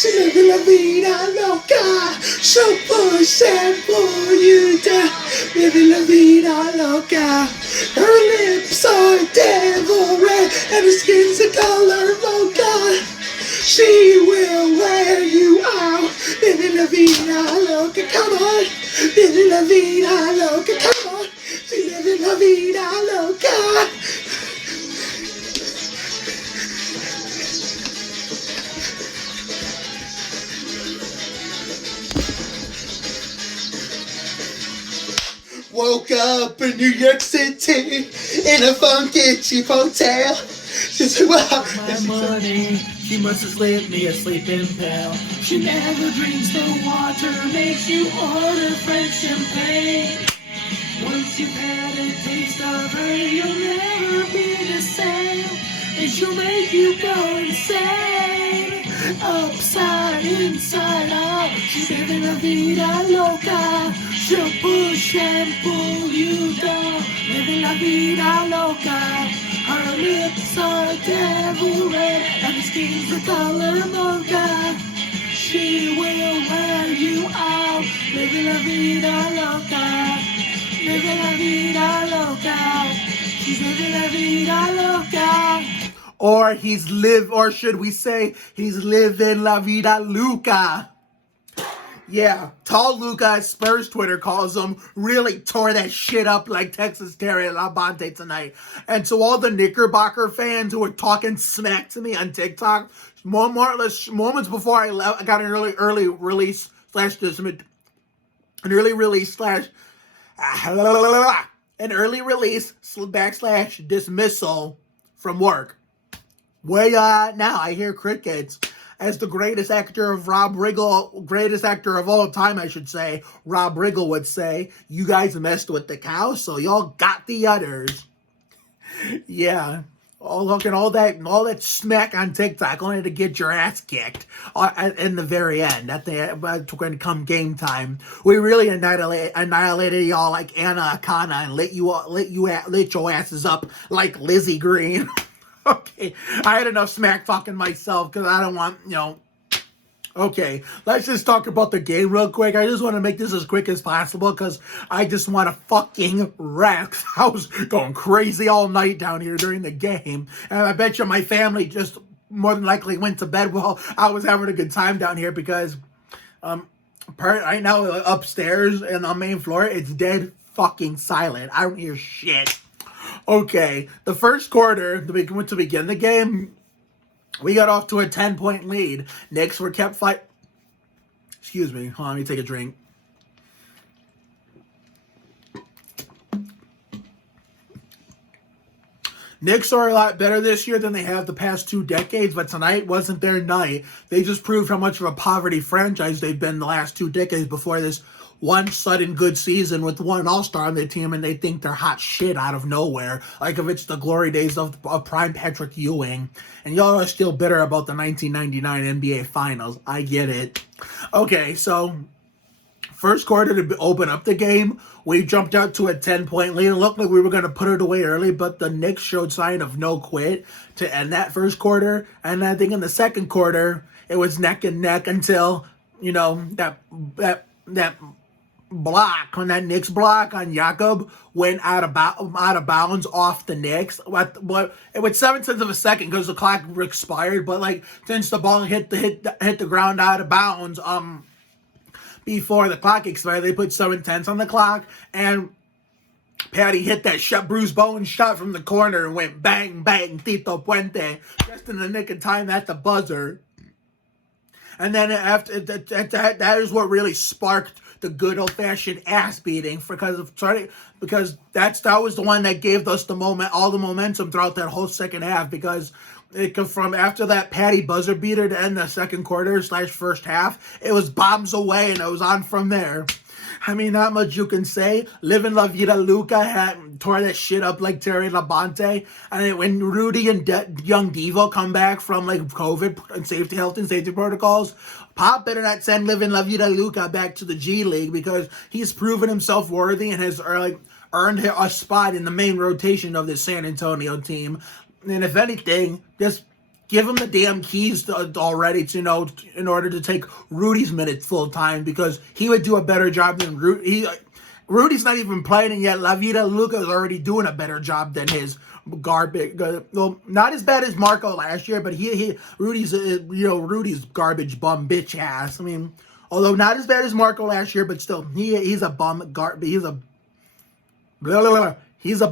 She living la vida loca. She'll push and pull you down. Living la vida loca. Her lips are devil red and her skin's the color mocha. She will wear you out. Living la vida loca, come on. Living la vida loca, come on. She's living la vida loca. Woke up in New York City in a funky cheap hotel. She said, well, my money, she must have slipped me a sleeping pill. She never drinks the water, makes you order French champagne. Once you've had a taste of her, you'll never be the same. And she'll make you go insane. Upside, inside out, she's living la vida loca. She'll push and pull you down. Living la vida loca. Her lips are devil red and her skin's the color mocha. She will wear you out. Living la vida loca. Living la vida loca. She's living la vida loca. Or or should we say, he's living la vida Luka. Yeah, tall Luka, as Spurs Twitter calls him, really tore that shit up like Texas Terry Labonte tonight. And to all the Knickerbocker fans who were talking smack to me on TikTok, moments before I left, I got an early release slash dismissal from work. Where you at now? I hear crickets. As the greatest actor of all time, I should say, Rob Riggle would say, you guys messed with the cow, so y'all got the udders. Yeah. Oh, look at all that smack on TikTok, only to get your ass kicked in the very end. When it come game time, we really annihilated y'all like Anna Akana and lit your asses up like Lizzie Green. Okay, I had enough smack talking myself because I don't want, Okay, let's just talk about the game real quick. I just want to make this as quick as possible because I just want to fucking wreck. I was going crazy all night down here during the game. And I bet you my family just more than likely went to bed while I was having a good time down here because right now upstairs and on the main floor, it's dead fucking silent. I don't hear shit. Okay, the first quarter, to begin the game, we got off to a 10-point lead. Knicks were kept fight. Excuse me. Hold on, let me take a drink. Knicks are a lot better this year than they have the past 2 decades, but tonight wasn't their night. They just proved how much of a poverty franchise they've been the last 2 decades before this one sudden good season with one all-star on their team, and they think they're hot shit out of nowhere, like if it's the glory days of prime Patrick Ewing. And y'all are still bitter about the 1999 NBA Finals. I get it. Okay, so first quarter to open up the game, we jumped out to a 10-point lead. It looked like we were going to put it away early, but the Knicks showed sign of no quit to end that first quarter. And I think in the second quarter, it was neck and neck until, that block, when that Knicks block on Jakob went out of bounds off the Knicks. It was 7 tenths of a second because the clock expired, but since the ball hit the ground out of bounds, before the clock expired, they put 7 tenths on the clock, and Patty hit that Bruce Bowen shot from the corner and went bang, bang, Tito Puente, just in the nick of time at the buzzer. And then after that is what really sparked the good old-fashioned ass beating because that was the one that gave us all the momentum throughout that whole second half, because from after that Patty buzzer beater to end the second quarter / first half, it was bombs away and it was on from there. I mean, not much you can say. Livin la Vida Luka tore that shit up like Terry Labonte. And when Rudy and Young Devo come back from COVID and health and safety protocols, Pop better not send Livin la Vida Luka back to the G League because he's proven himself worthy and has earned a spot in the main rotation of the San Antonio team. And if anything, just give him the damn keys already to, in order to take Rudy's minutes full time, because he would do a better job than Rudy. Rudy's not even playing yet. La Vida Luka is already doing a better job than his garbage. Well, not as bad as Marco last year, but Rudy's garbage bum bitch ass. I mean, although not as bad as Marco last year, but still, he's a bum he's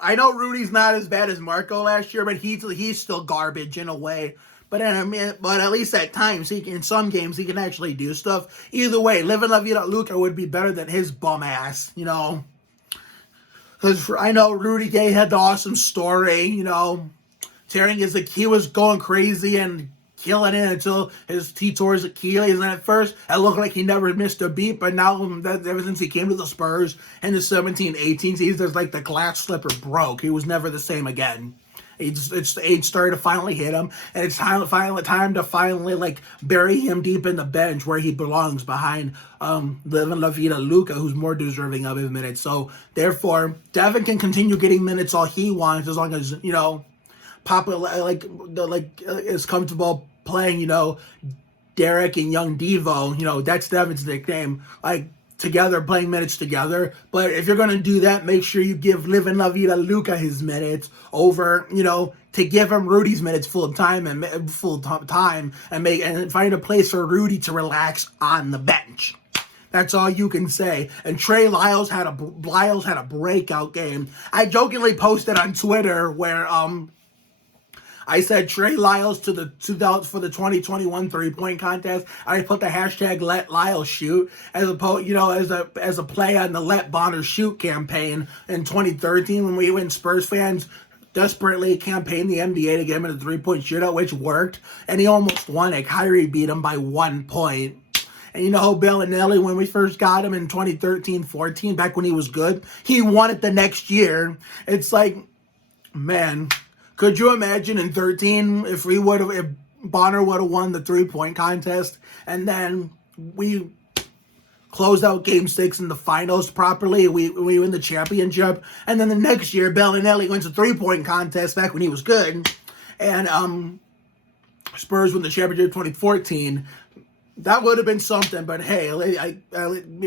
I know Rudy's not as bad as Marco last year, but he's still garbage in a way. But at least at times, in some games, he can actually do stuff. Either way, Livin la Vida Luka would be better than his bum ass, Because I know Rudy Gay had the awesome story, tearing he was going crazy and killing it until he tore his Achilles. And at first, it looked like he never missed a beat. But now, ever since he came to the Spurs in the 17-18 season, there's like the glass slipper broke. He was never the same again. The age started to finally hit him, and it's time to finally like bury him deep in the bench where he belongs, behind Livin la Vida Luka, who's more deserving of his minutes. So therefore, Devin can continue getting minutes all he wants, as long as Papa is comfortable playing Derek and Young Devo. That's Devin's nickname. Together, playing minutes together. But if you're going to do that, make sure you give Livin la Vida Luka his minutes over, to give him Rudy's minutes full time and find a place for Rudy to relax on the bench. That's all you can say. And Trey Lyles had a breakout game. I jokingly posted on Twitter where I said Trey Lyles for the 2021 3-point contest. I put the hashtag Let Lyles Shoot as a play on the Let Bonner Shoot campaign in 2013 when Spurs fans desperately campaigned the NBA to get him in a 3-point shootout, which worked, and he almost won it. Kyrie beat him by 1 point. And Bellinelli, when we first got him in 2013-14, back when he was good, he won it the next year. It's like, man. Could you imagine in 13 if Bonner would have won the 3-point contest, and then we closed out Game 6 in the finals properly, we win the championship, and then the next year Bellinelli wins a 3-point contest back when he was good, and Spurs win the championship in 2014. That would have been something, but hey,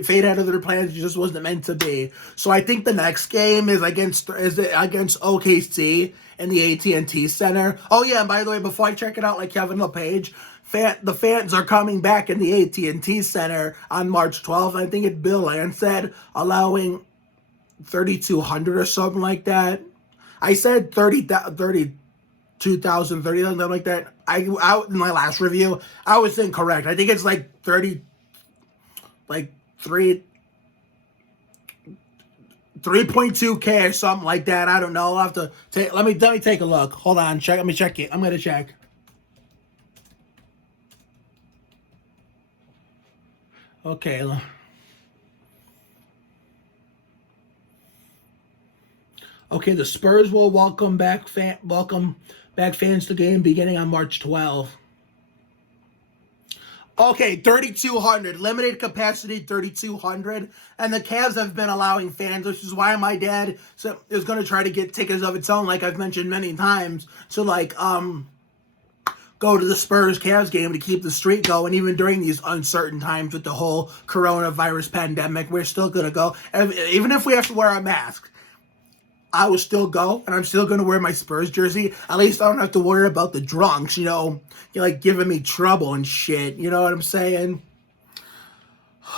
fate had other plans. It just wasn't meant to be. So I think the next game is against OKC in the AT&T Center. Oh yeah, and by the way, before I check it out, like Kevin LePage, the fans are coming back in the AT&T Center on March 12th. I think it's Bill Land said, allowing 3,200 or something like that. I said 30,000, something like that. In my last review, I was incorrect. I think it's like 3.2K or something like that. I don't know. I'll have to take. Let me take a look. Hold on. Let me check it. I'm gonna check. Okay. Okay. The Spurs will welcome back fans to the game beginning on March 12th. Okay, 3,200. Limited capacity, 3,200. And the Cavs have been allowing fans, which is why my dad is going to try to get tickets of its own, like I've mentioned many times, to go to the Spurs-Cavs game to keep the streak going. Even during these uncertain times with the whole coronavirus pandemic, we're still going to go. Even if we have to wear a mask, I will still go, and I'm still going to wear my Spurs jersey. At least I don't have to worry about the drunks, giving me trouble and shit. You know what I'm saying?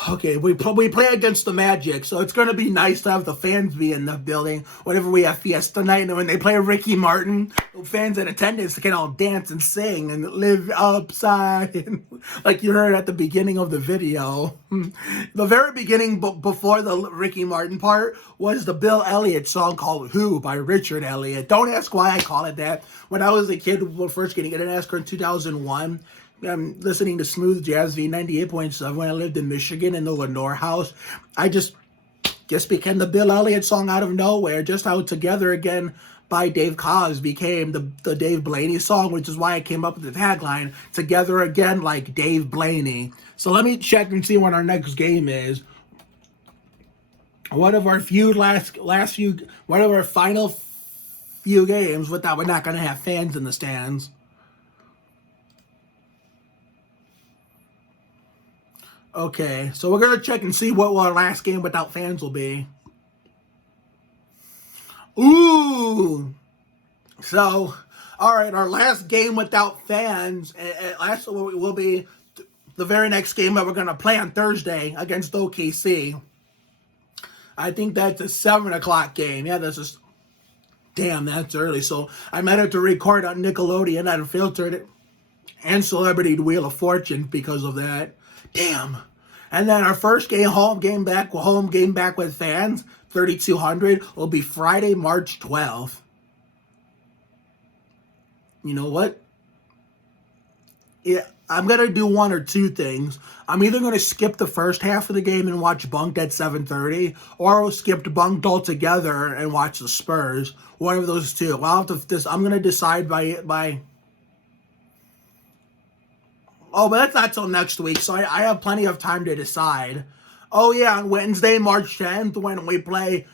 Okay, we play against the Magic, so it's going to be nice to have the fans be in the building whenever we have Fiesta Night. And when they play Ricky Martin, the fans in attendance can all dance and sing and live upside, like you heard at the beginning of the video. The very beginning, before the Ricky Martin part, was the Bill Elliott song called Who by Richard Elliott. Don't ask why I call it that. When I was a kid, first getting an NASCAR in 2001, I'm listening to Smooth Jazz V98.7 when I lived in Michigan in the Lenore house. I just became the Bill Elliott song out of nowhere. Just how Together Again by Dave Koz became the Dave Blaney song, which is why I came up with the tagline, Together Again like Dave Blaney. So let me check and see when our next game is. one of our one of our final few games without we're not going to have fans in the stands. Okay, so we're going to check and see what our last game without fans will be. Ooh! So, all right, our last game without fans last will be the very next game that we're going to play on Thursday against OKC. I think that's a 7 o'clock game. Yeah, damn, that's early. So I might have to record on Nickelodeon and filtered it and Celebrity Wheel of Fortune because of that. Damn. And then our first game, home game back with fans, 3,200, will be Friday, March 12th. You know what? Yeah, I'm going to do one or two things. I'm either going to skip the first half of the game and watch Bunked at 7:30, or I'll skip Bunked altogether and watch the Spurs. One of those two. I'm going to decide by. Oh, but that's not till next week, so I have plenty of time to decide. Oh yeah, on Wednesday, March 10th, we play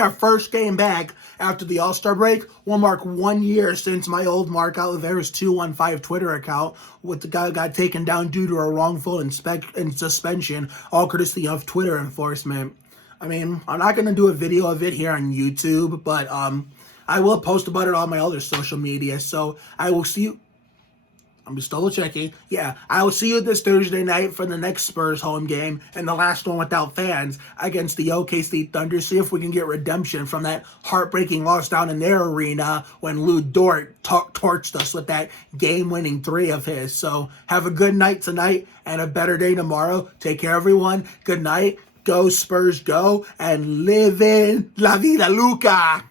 our first game back after the All-Star break. We'll mark 1 year since my old Mark Oliveira's 215 Twitter account with the guy got taken down due to a wrongful suspension, all courtesy of Twitter enforcement. I mean, I'm not going to do a video of it here on YouTube, but I will post about it on my other social media. So I will see you. I'm just double checking. Yeah, I will see you this Thursday night for the next Spurs home game and the last one without fans against the OKC Thunder. See if we can get redemption from that heartbreaking loss down in their arena when Lou Dort torched us with that game-winning 3 of his. So have a good night tonight and a better day tomorrow. Take care, everyone. Good night. Go Spurs, go, and live in La Vida Luka.